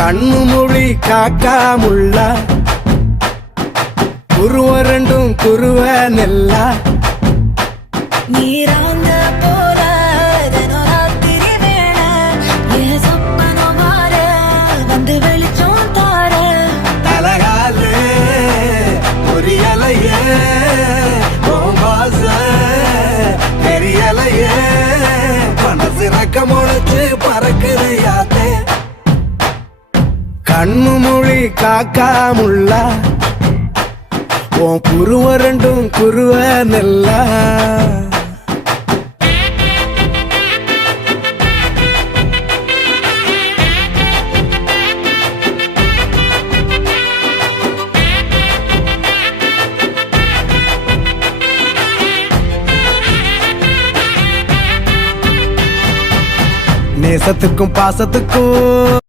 கண்ணு மொழி காக்காமுள்ள குருவ ரெண்டும் குருவ நெல்லா நீராங்க போல தினராத்திரி வேளை என் சொப்பனம் மாற வந்து வெளிச்சம் தார தலகாலே பொரியலையே ஓம்பாச பெரியலையே மனசு ரக்க முளைச்சு பறக்குதையாத்தே கண்ணு மொழி காக்காமுள்ள உன் குருவ ரெண்டும் குருவ நெல்லா நேசத்துக்கும் பாசத்துக்கும்